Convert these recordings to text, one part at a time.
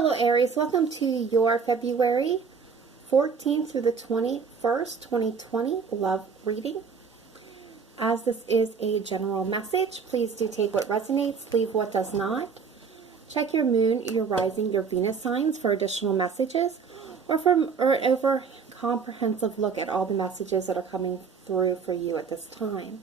Hello Aries, welcome to your February 14th through the 21st, 2020 love reading. As this is a general message, please do take what resonates, leave what does not. Check your moon, your rising, your Venus signs for additional messages or an over comprehensive look at all the messages that are coming through for you at this time.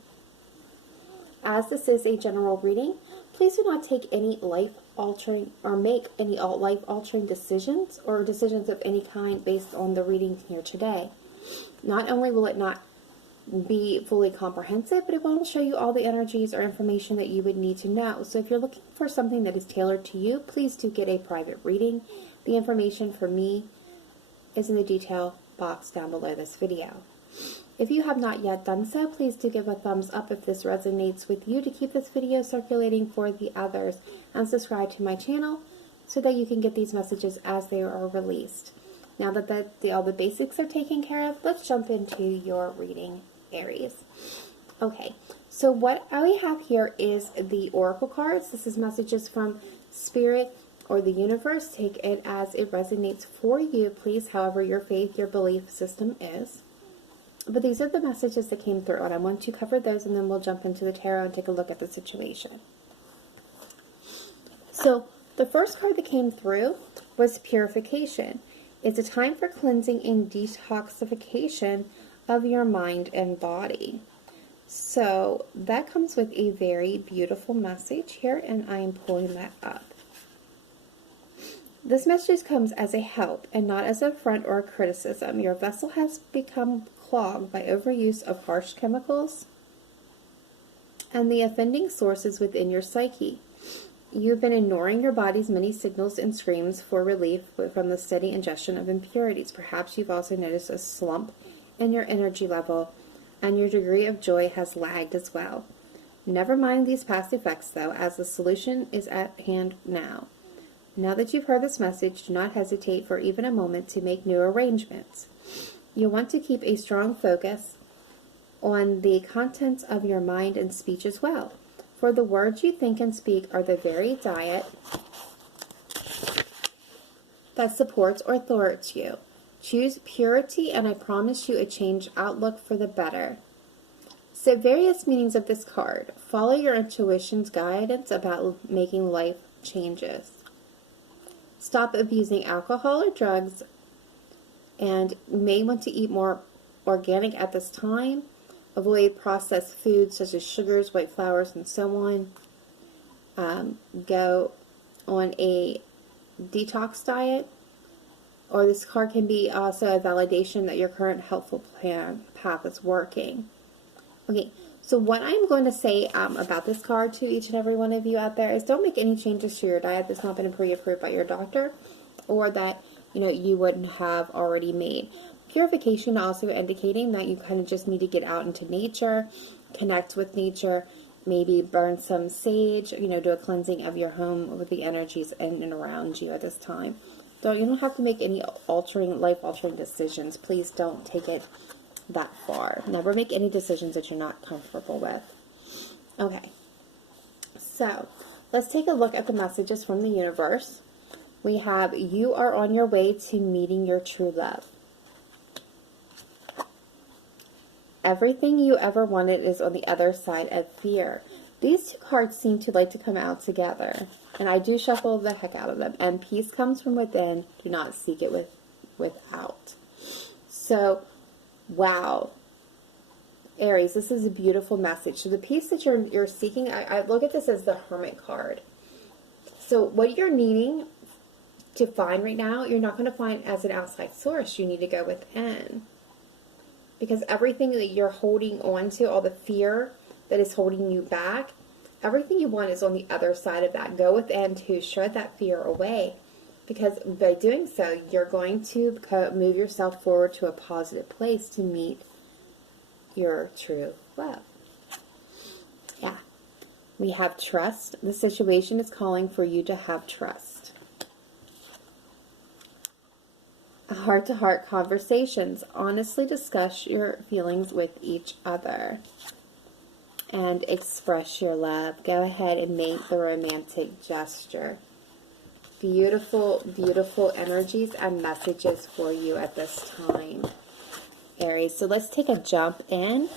As this is a general reading, please do not take any life-altering or make any life-altering decisions or decisions of any kind based on the reading here today. Not only will it not be fully comprehensive, but it will show you all the energies or information that you would need to know. So if you're looking for something that is tailored to you, please do get a private reading. The information for me is in the detail box down below this video. If you have not yet done so, please do give a thumbs up if this resonates with you to keep this video circulating for the others, and subscribe to my channel so that you can get these messages as they are released. Now that all the basics are taken care of, let's jump into your reading, Aries. Okay, so what we have here is the Oracle cards. This is messages from Spirit or the universe. Take it as it resonates for you, please, however your faith, your belief system is. But these are the messages that came through, and I want to cover those, and then we'll jump into the tarot and take a look at the situation. So, the first card that came through was purification. It's a time for cleansing and detoxification of your mind and body. So, that comes with a very beautiful message here, and I am pulling that up. This message comes as a help and not as an affront or a criticism. Your vessel has become clogged by overuse of harsh chemicals and the offending sources within your psyche. You've been ignoring your body's many signals and screams for relief from the steady ingestion of impurities. Perhaps you've also noticed a slump in your energy level, and your degree of joy has lagged as well. Never mind these past effects, though, as the solution is at hand now. Now that you've heard this message, do not hesitate for even a moment to make new arrangements. You'll want to keep a strong focus on the contents of your mind and speech as well, for the words you think and speak are the very diet that supports or thwarts you. Choose purity, and I promise you a changed outlook for the better. So, various meanings of this card. Follow your intuition's guidance about making life changes. Stop abusing alcohol or drugs, and you may want to eat more organic at this time. Avoid processed foods such as sugars, white flours, and so on. Go on a detox diet. Or this card can be also a validation that your current helpful path is working. Okay, so what I'm going to say about this card to each and every one of you out there is don't make any changes to your diet that's not been pre-approved by your doctor, or that you wouldn't have already made. Purification also indicating that you kind of just need to get out into nature, connect with nature, maybe burn some sage, do a cleansing of your home with the energies in and around you at this time. You don't have to make any life-altering decisions. Please don't take it that far. Never make any decisions that you're not comfortable with. Okay, so let's take a look at the messages from the universe. We have, you are on your way to meeting your true love. Everything you ever wanted is on the other side of fear. These two cards seem to like to come out together, and I do shuffle the heck out of them. And peace comes from within. Do not seek it without. So, wow. Aries, this is a beautiful message. So the peace that you're seeking, I look at this as the Hermit card. So what you're needing to find right now, you're not going to find as an outside source. You need to go within. Because everything that you're holding on to, all the fear that is holding you back, everything you want is on the other side of that. Go within to shred that fear away. Because by doing so, you're going to move yourself forward to a positive place to meet your true love. Yeah. We have trust. The situation is calling for you to have trust. Heart-to-heart conversations. Honestly discuss your feelings with each other. And express your love. Go ahead and make the romantic gesture. beautiful, beautiful energies and messages for you at this time, Aries. So let's take a jump in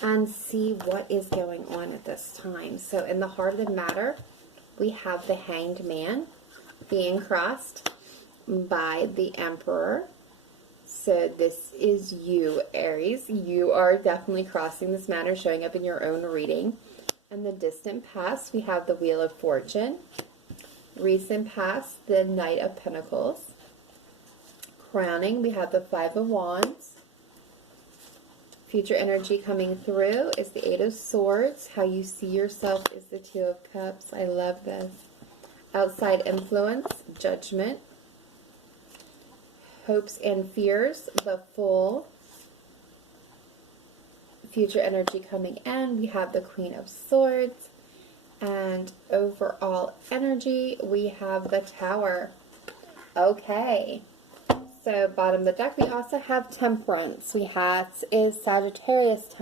and see what is going on at this time. So in the heart of the matter, we have the Hanged Man being crossed by the Emperor. So this is you, Aries. You are definitely crossing this matter, showing up in your own reading. In the distant past, we have the Wheel of Fortune. Recent past, the Knight of Pentacles. Crowning, we have the Five of Wands. Future energy coming through is the Eight of Swords. How you see yourself is the Two of Cups. I love this. Outside influence, Judgment. Hopes and fears, the Fool. Future energy coming in, we have the Queen of Swords. And overall energy, we have the Tower. Okay. So bottom of the deck, we also have Temperance. We have is Sagittarius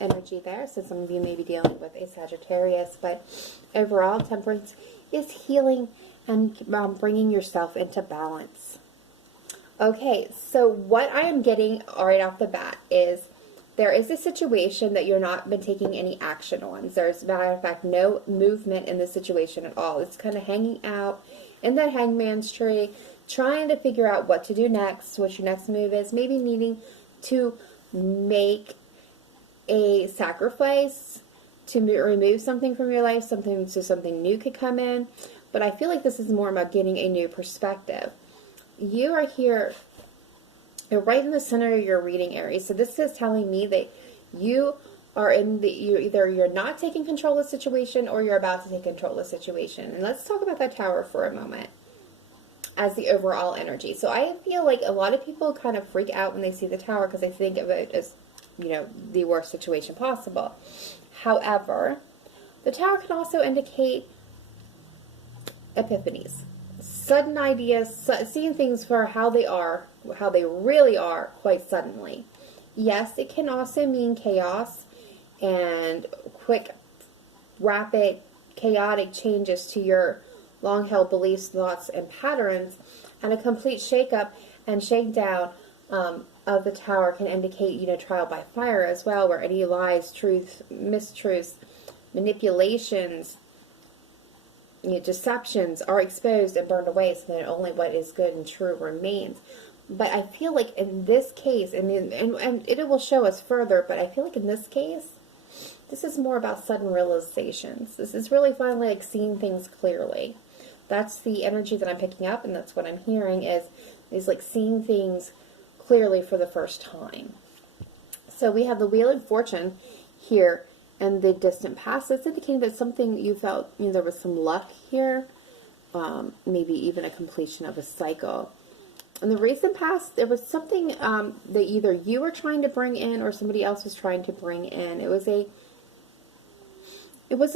energy there. So some of you may be dealing with a Sagittarius, but overall Temperance is healing and bringing yourself into balance. Okay, so what I am getting right off the bat is there is a situation that you're not been taking any action on. There's, as a matter of fact, no movement in the situation at all. It's kind of hanging out in that hangman's tree, trying to figure out what to do next, what your next move is, maybe needing to make a sacrifice to remove something from your life, something so something new could come in. But I feel like this is more about getting a new perspective. You are here, you're right in the center of your reading, Aries. So this is telling me that you are in the, you're not taking control of the situation or you're about to take control of the situation. And let's talk about that Tower for a moment as the overall energy. So I feel like a lot of people kind of freak out when they see the Tower because they think of it as, you know, the worst situation possible. However, the Tower can also indicate epiphanies, sudden ideas, seeing things for how they are, how they really are, quite suddenly. Yes, it can also mean chaos and quick, rapid, chaotic changes to your long-held beliefs, thoughts, and patterns, and a complete shake-up and shakedown of the Tower can indicate, you know, trial by fire as well, where any lies, truths, mistruths, manipulations, you know, deceptions are exposed and burned away, so that only what is good and true remains. But I feel like in this case, and it will show us further, but I feel like in this case, this is more about sudden realizations. This is really finally like seeing things clearly. That's the energy that I'm picking up, and that's what I'm hearing is like seeing things clearly for the first time. So we have the Wheel of Fortune here and the distant past. It's indicating that something you felt, you know, there was some luck here, maybe even a completion of a cycle. In the recent past, there was something that either you were trying to bring in or somebody else was trying to bring in. It was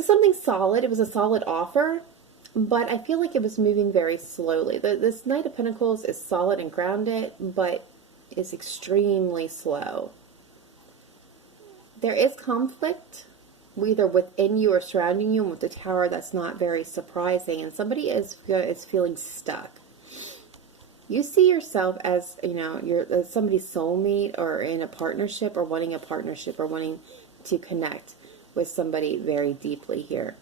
something solid. It was a solid offer, but I feel like it was moving very slowly. This Knight of Pentacles is solid and grounded, but is extremely slow. There is conflict, either within you or surrounding you, and with the Tower, that's not very surprising. And somebody is feeling stuck. You see yourself as, you know, you're somebody's soulmate, or in a partnership, or wanting to connect with somebody very deeply here.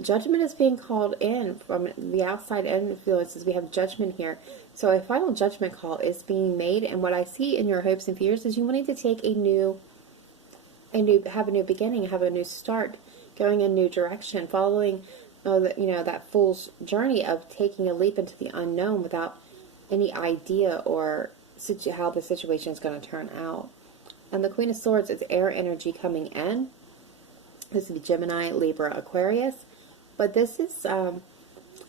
Judgment is being called in from the outside influences. We have judgment here. So a final judgment call is being made. And what I see in your hopes and fears is you wanting to take have a new beginning, have a new start, going in a new direction, following, that fool's journey of taking a leap into the unknown without any idea or how the situation is going to turn out. And the Queen of Swords is air energy coming in. This would be Gemini, Libra, Aquarius. But this is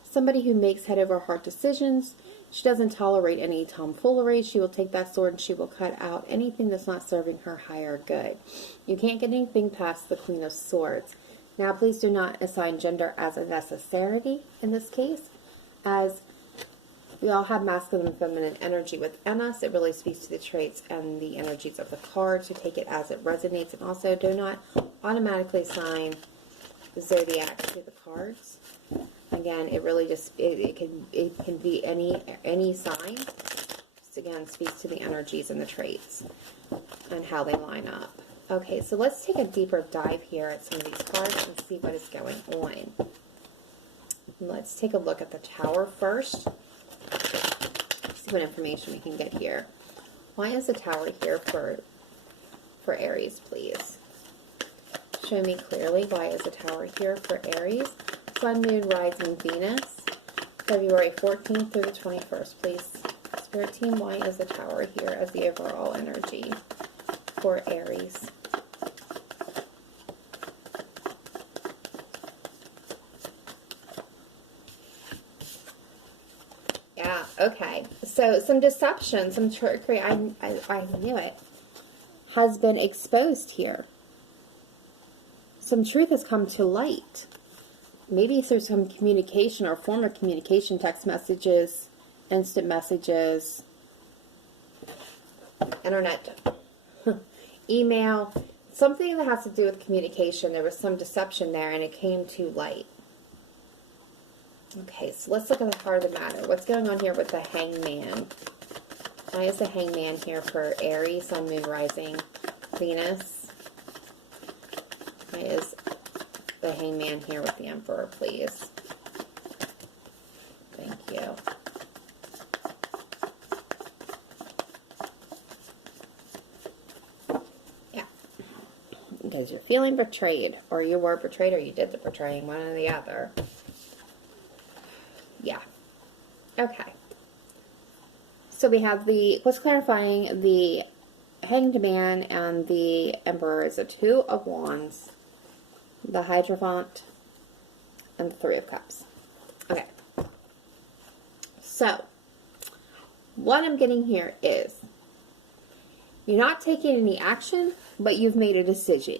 somebody who makes head over heart decisions. She doesn't tolerate any tomfoolery. She will take that sword and she will cut out anything that's not serving her higher good. You can't get anything past the Queen of Swords. Now, please do not assign gender as a necessity in this case, as we all have masculine and feminine energy within us. It really speaks to the traits and the energies of the card, so take it as it resonates. And also, do not automatically assign the zodiac to the cards. Again, it really just, it can be any sign. Just again, speaks to the energies and the traits and how they line up. Okay, so let's take a deeper dive here at some of these cards and see what is going on. Let's take a look at the Tower first. See what information we can get here. Why is the Tower here for Aries, please? Show me clearly, why is the Tower here for Aries? Sun, Moon, Rising, Venus. February 14th through the 21st, please. Spirit team, why is the Tower here as the overall energy for Aries? Yeah, okay. So some deception, some trickery, I knew it, has been exposed here. Some truth has come to light. Maybe through some communication or form of communication, text messages, instant messages, internet, email, something that has to do with communication. There was some deception there and it came to light. Okay, so let's look at the heart of the matter. What's going on here with the Hangman? Why is the Hangman here for Aries, Sun, Moon, Rising, Venus? Why is the Hangman here with the Emperor, please? Thank you. Yeah. Because you're feeling betrayed, or you were betrayed, or you did the betraying, one or the other. Yeah. Okay. So we have what's clarifying the Hanged Man and the Emperor is a Two of Wands, the Hierophant, and the Three of Cups. Okay. So, what I'm getting here is, you're not taking any action, but you've made a decision.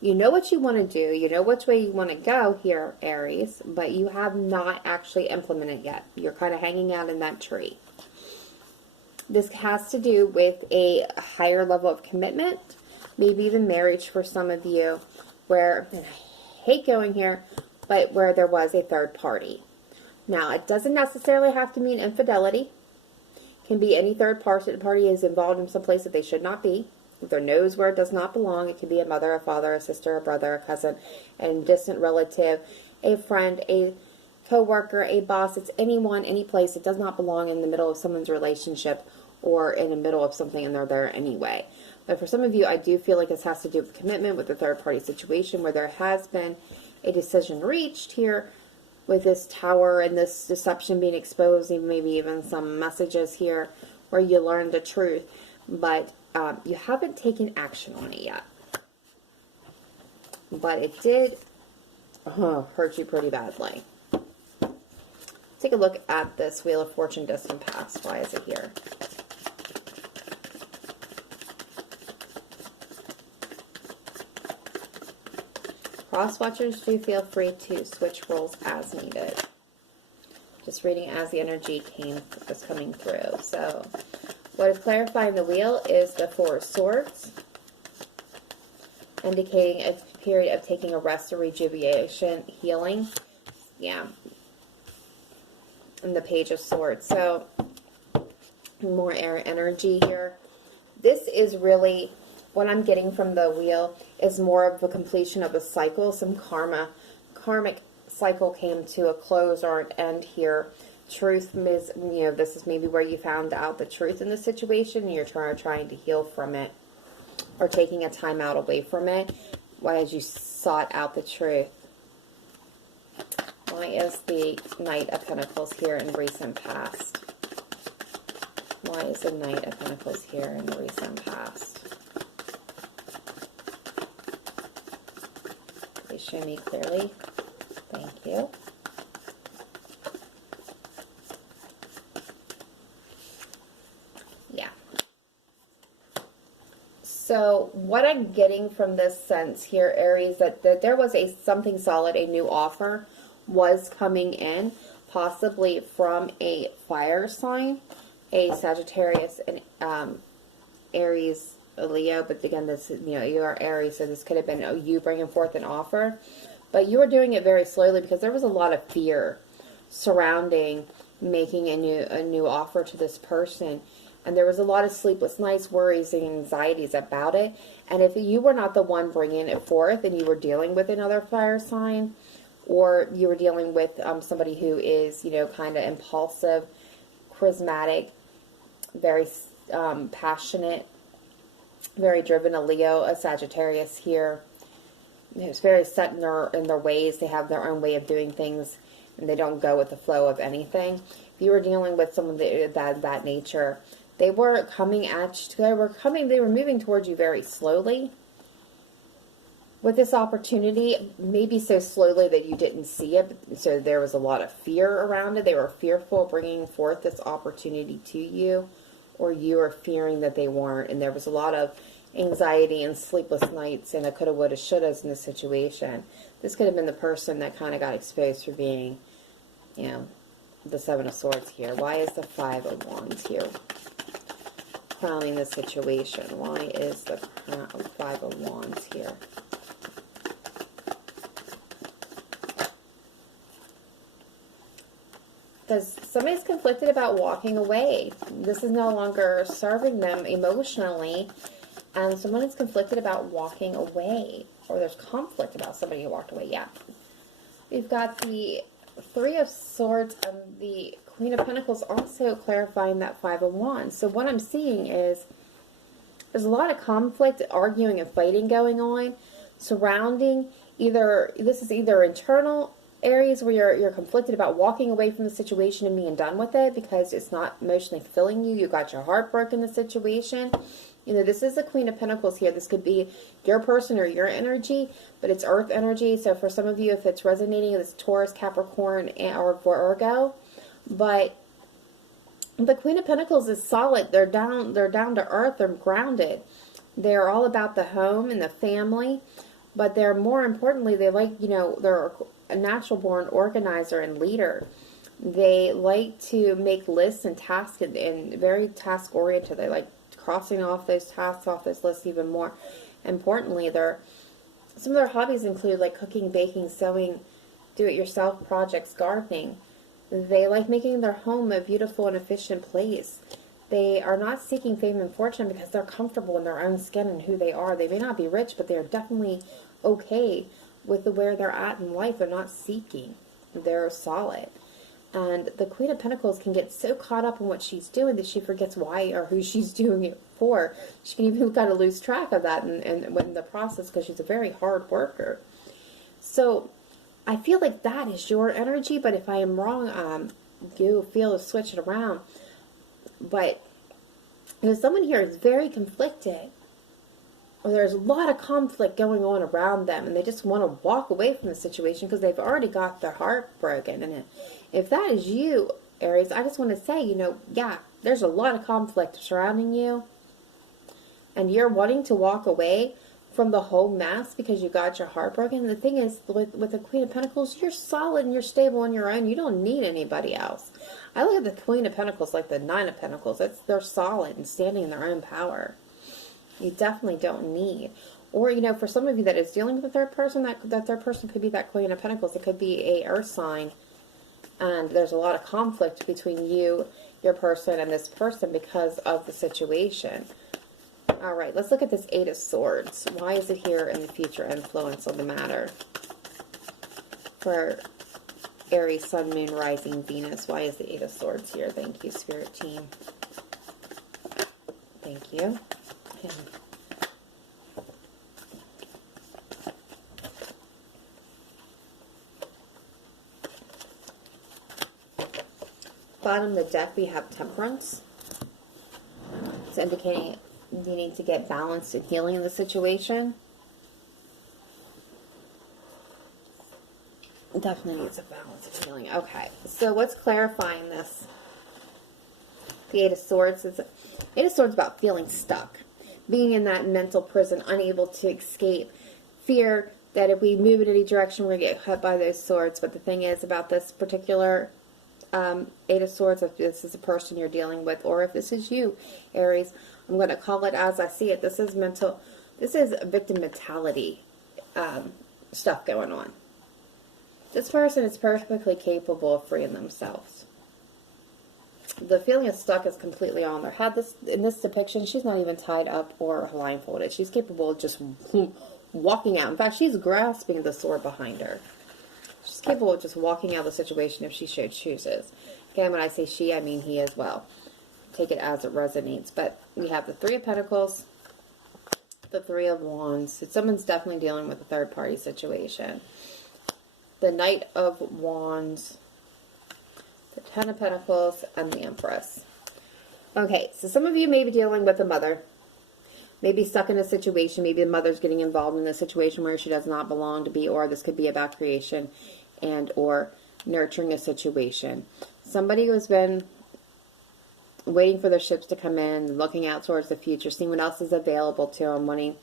You know what you want to do, you know which way you want to go here, Aries, but you have not actually implemented yet. You're kind of hanging out in that tree. This has to do with a higher level of commitment, maybe even marriage for some of you, where, and I hate going here, but where there was a third party. Now, it doesn't necessarily have to mean infidelity. It can be any third party is involved in some place that they should not be. If their nose where it does not belong, it could be a mother, a father, a sister, a brother, a cousin, a distant relative, a friend, a co-worker, a boss. It's anyone, any place. It does not belong in the middle of someone's relationship or in the middle of something and they're there anyway. But for some of you, I do feel like this has to do with commitment, with the third party situation where there has been a decision reached here with this Tower and this deception being exposed, and maybe even some messages here where you learn the truth. But you haven't taken action on it yet. But it did hurt you pretty badly. Take a look at this Wheel of Fortune distant past. Why is it here? Cross watchers, do feel free to switch roles as needed. Just reading as the energy was coming through. So, what is clarifying the wheel is the Four of Swords, indicating a period of taking a rest or rejuvenation, healing. Yeah. And the Page of Swords. So, more air energy here. This is really, what I'm getting from the wheel is more of a completion of a cycle. Some karmic cycle came to a close or an end here. Truth is, this is maybe where you found out the truth in the situation and you're trying to heal from it, or taking a time out away from it as you sought out the truth. Why is the Knight of Pentacles here in recent past? Why is the Knight of Pentacles here in the recent past? Please show me clearly. Thank you. Yeah. So what I'm getting from this sense here, Aries, that there was something solid, a new offer was coming in, possibly from a fire sign, a Sagittarius, and Aries, a Leo. But again, this you are Aries, so this could have been you bringing forth an offer. But you were doing it very slowly because there was a lot of fear surrounding making a new offer to this person. And there was a lot of sleepless nights, worries, and anxieties about it. And if you were not the one bringing it forth and you were dealing with another fire sign, or you were dealing with somebody who is, you know, kind of impulsive, charismatic, very passionate, very driven, a Leo, a Sagittarius here. It's very set in their ways. They have their own way of doing things, and they don't go with the flow of anything. If you were dealing with someone that nature, they were coming at you. They were moving towards you very slowly with this opportunity, maybe so slowly that you didn't see it. So there was a lot of fear around it. They were fearful of bringing forth this opportunity to you, or you were fearing that they weren't. And there was a lot of anxiety and sleepless nights and a coulda, woulda, shouldas in this situation. This could have been the person that kind of got exposed for being, you know, the Seven of Swords here. Why is the Five of Wands here crowning the situation? Why is the Five of Wands here? Because somebody's conflicted about walking away. This is no longer serving them emotionally. And someone is conflicted about walking away. Or there's conflict about somebody who walked away. Yeah. We've got the Three of Swords and the Queen of Pentacles also clarifying that Five of Wands. So what I'm seeing is there's a lot of conflict, arguing and fighting going on surrounding this is either internal areas where you're conflicted about walking away from the situation and being done with it because it's not emotionally fulfilling you. You got your heart broken in the situation. You know, this is the Queen of Pentacles here. This could be your person or your energy, but it's earth energy. So for some of you, if it's resonating, it's Taurus, Capricorn, or Virgo. But the Queen of Pentacles is solid. They're down to earth. They're grounded. They're all about the home and the family. But they're more importantly, they like, you know, they're a natural born organizer and leader. They like to make lists and tasks and very task oriented. They like crossing off those tasks off this list even more. Importantly, some of their hobbies include like cooking, baking, sewing, do-it-yourself projects, gardening. They like making their home a beautiful and efficient place. They are not seeking fame and fortune because they're comfortable in their own skin and who they are. They may not be rich, but they're definitely okay with where they're at in life. They're not seeking. They're solid. And the Queen of Pentacles can get so caught up in what she's doing that she forgets why or who she's doing it for. She can even kind of lose track of that in the process because she's a very hard worker. So I feel like that is your energy, but if I am wrong, you feel to switch it around. But someone here is very conflicted. Or there's a lot of conflict going on around them, and they just want to walk away from the situation because they've already got their heart broken. And if that is you, Aries, I just want to say, you know, yeah, there's a lot of conflict surrounding you, and you're wanting to walk away from the whole mess because you got your heart broken. And the thing is, with the Queen of Pentacles, you're solid and you're stable on your own. You don't need anybody else. I look at the Queen of Pentacles like the Nine of Pentacles. They're solid and standing in their own power. You definitely don't need. Or, you know, for some of you that is dealing with a third person, that third person could be that Queen of Pentacles. It could be a earth sign. And there's a lot of conflict between you, your person, and this person because of the situation. All right, let's look at this Eight of Swords. Why is it here in the future influence of the matter? For Aries, Sun, Moon, Rising, Venus. Why is the Eight of Swords here? Thank you, Spirit Team. Thank you. Bottom of the deck, we have Temperance. It's indicating needing to get balance and healing in the situation. Definitely needs a balance and healing. Okay, so what's clarifying this? The Eight of Swords is about feeling stuck, being in that mental prison, unable to escape, fear that if we move in any direction, we're going to get cut by those swords. But the thing is about this particular Eight of Swords, if this is a person you're dealing with, or if this is you, Aries, I'm going to call it as I see it. This is victim mentality stuff going on. This person is perfectly capable of freeing themselves. The feeling of stuck is completely on their head. In this depiction, she's not even tied up or blindfolded. She's capable of just walking out. In fact, she's grasping the sword behind her. She's capable of just walking out of the situation if she so chooses. Again, when I say she, I mean he as well. Take it as it resonates. But we have the Three of Pentacles, the Three of Wands. So someone's definitely dealing with a third-party situation. The Knight of Wands, the Ten of Pentacles, and the Empress. Okay, so some of you may be dealing with a mother. Maybe stuck in a situation. Maybe the mother's getting involved in a situation where she does not belong to be, or this could be about creation and or nurturing a situation. Somebody who's been waiting for their ships to come in, looking out towards the future, seeing what else is available to them, wanting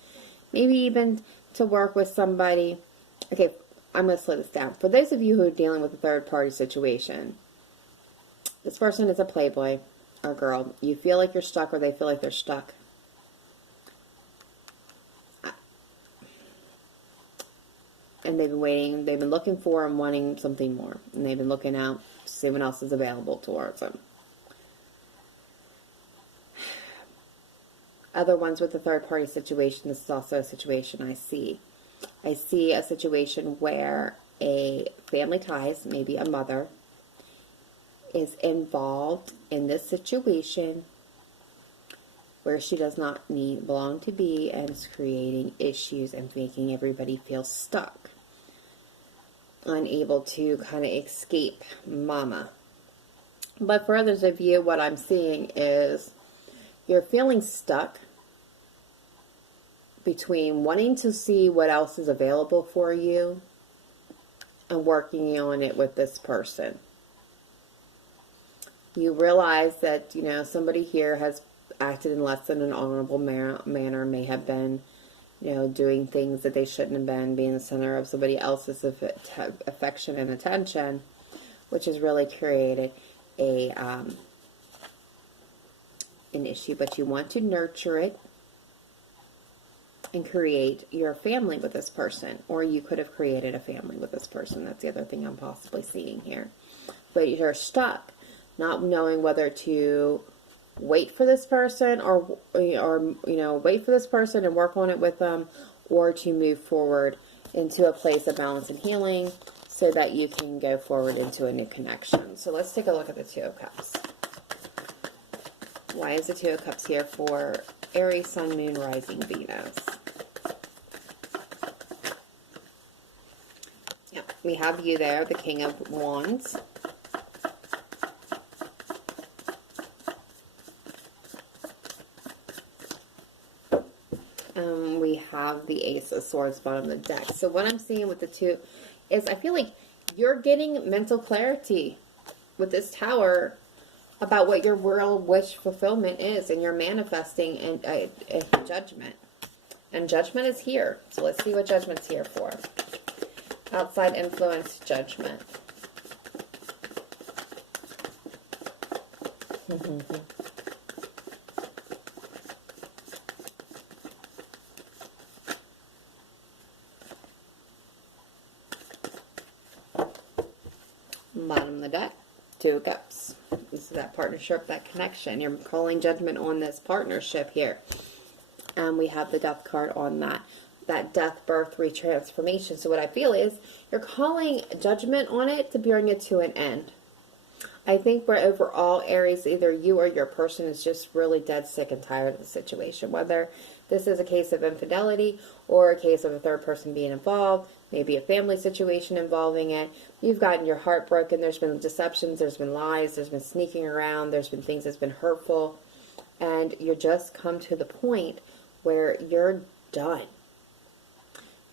maybe even to work with somebody. Okay, I'm going to slow this down. For those of you who are dealing with a third-party situation, this person is a playboy or girl. You feel like you're stuck, or they feel like they're stuck. And they've been waiting, they've been looking for and wanting something more. And they've been looking out to see what else is available towards them. Other ones with the third-party situation, this is also a situation I see. I see a situation where a family ties, maybe a mother, is involved in this situation where she does not belong to be, and is creating issues and making everybody feel stuck, unable to kind of escape mama. But for others of you, what I'm seeing is you're feeling stuck between wanting to see what else is available for you and working on it with this person. You realize that, you know, somebody here has acted in less than an honorable manner, may have been, you know, doing things that they shouldn't have been, being the center of somebody else's affection and attention, which has really created an issue. But you want to nurture it and create your family with this person, or you could have created a family with this person. That's the other thing I'm possibly seeing here. But you're stuck, not knowing whether to wait for this person, or you know, wait for this person and work on it with them, or to move forward into a place of balance and healing so that you can go forward into a new connection. So let's take a look at the Two of Cups. Why is the Two of Cups here for Aries, Sun, Moon, Rising, Venus? Yeah, we have you there, the King of Wands. We have the Ace of Swords bottom of the deck. So what I'm seeing with the two is I feel like you're getting mental clarity with this Tower about what your real wish fulfillment is, and you're manifesting a judgment. And judgment is here. So let's see what judgment's here for. Outside influence, judgment. Bottom of the deck, Two of Cups. This is that partnership, that connection. You're calling judgment on this partnership here. And we have the Death card on that death, birth, retransformation. So what I feel is you're calling judgment on it to bring it to an end. I think for overall, Aries, either you or your person is just really dead sick and tired of the situation. Whether this is a case of infidelity or a case of a third person being involved, maybe a family situation involving it. You've gotten your heart broken. There's been deceptions. There's been lies. There's been sneaking around. There's been things that's been hurtful. And you just come to the point where you're done.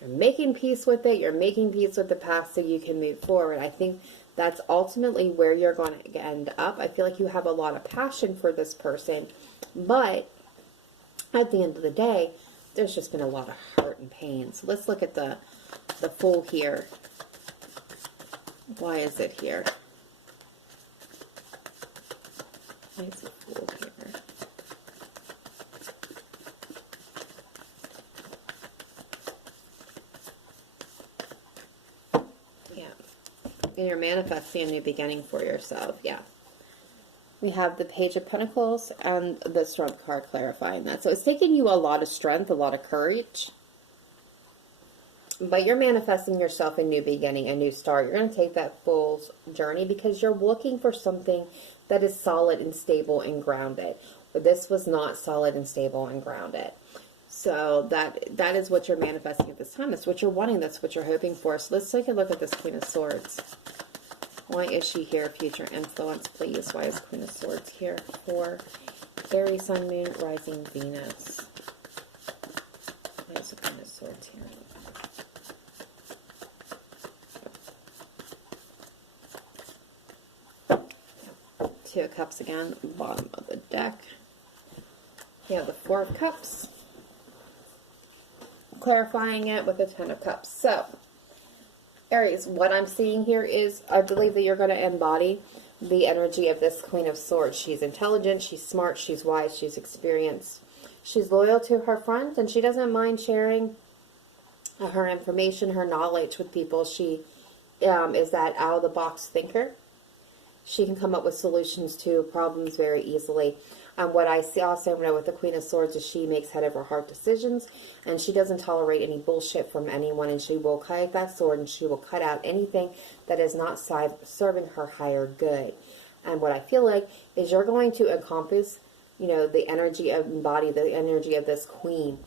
You're making peace with it. You're making peace with the past so you can move forward. I think that's ultimately where you're going to end up. I feel like you have a lot of passion for this person, but at the end of the day, there's just been a lot of hurt and pain. So let's look at the Fool here. Why is it here? Why is the Fool here? Yeah. And you're manifesting a new beginning for yourself. Yeah. We have the Page of Pentacles and the Strength card clarifying that. So it's taking you a lot of strength, a lot of courage. But you're manifesting yourself a new beginning, a new start. You're going to take that fool's journey because you're looking for something that is solid and stable and grounded. But this was not solid and stable and grounded. So that is what you're manifesting at this time. That's what you're wanting. That's what you're hoping for. So let's take a look at this Queen of Swords. Why is she here? Future influence, please. Why is Queen of Swords here for Aries, Sun, Moon, Rising, Venus? Why is the Queen of Swords here? Two of Cups again, bottom of the deck. We have the Four of Cups. Clarifying it with the Ten of Cups. So, Aries, what I'm seeing here is, I believe that you're going to embody the energy of this Queen of Swords. She's intelligent, she's smart, she's wise, she's experienced. She's loyal to her friends, and she doesn't mind sharing her information, her knowledge with people. She is that out-of-the-box thinker. She can come up with solutions to problems very easily. What I see also know with the Queen of Swords is she makes head over heart decisions, and she doesn't tolerate any bullshit from anyone, and she will cut that sword and she will cut out anything that is not serving her higher good. And what I feel like is you're going to encompass, you know, the energy of, embody the energy of this queen.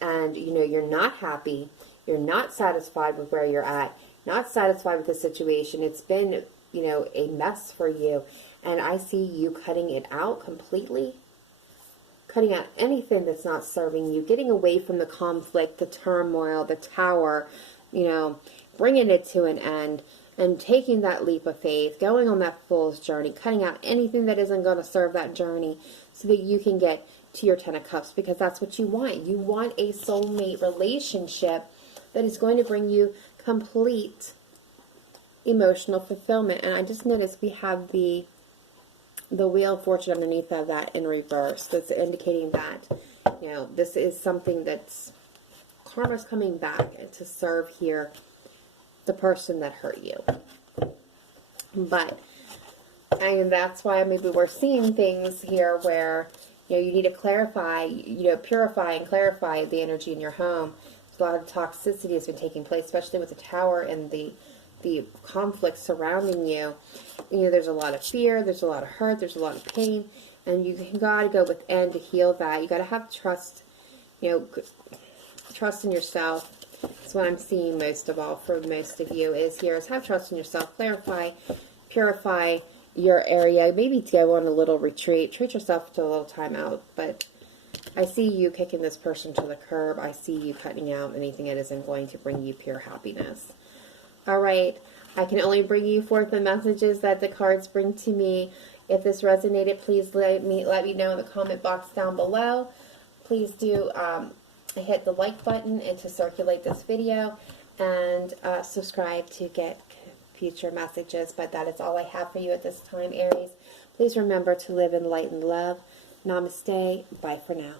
And, you know, you're not happy. You're not satisfied with where you're at. Not satisfied with the situation. It's been, you know, a mess for you. And I see you cutting it out completely. Cutting out anything that's not serving you. Getting away from the conflict, the turmoil, the tower. You know, bringing it to an end. And taking that leap of faith. Going on that fool's journey. Cutting out anything that isn't going to serve that journey. So that you can get to your Ten of Cups. Because that's what you want. You want a soulmate relationship that is going to bring you complete emotional fulfillment. And I just noticed we have the Wheel of Fortune underneath of that in reverse. That's indicating that, you know, this is something that's karma's coming back to serve here the person that hurt you. But, and that's why maybe we're seeing things here where, you know, you need to clarify, you know, purify and clarify the energy in your home. A lot of toxicity has been taking place, especially with the Tower and the conflict surrounding you. You know, there's a lot of fear, there's a lot of hurt, there's a lot of pain, and you gotta go within to heal that. You gotta have trust, you know, trust in yourself. That's what I'm seeing most of all for most of you is here is have trust in yourself, clarify, purify your area, maybe to go on a little retreat, treat yourself to a little time out. But I see you kicking this person to the curb. I see you cutting out anything that isn't going to bring you pure happiness. All right, I can only bring you forth the messages that the cards bring to me. If this resonated, please let me know in the comment box down below. Please do hit the like button and to circulate this video, and subscribe to get future messages. But that is all I have for you at this time, Aries. Please remember to live in light and love. Namaste. Bye for now.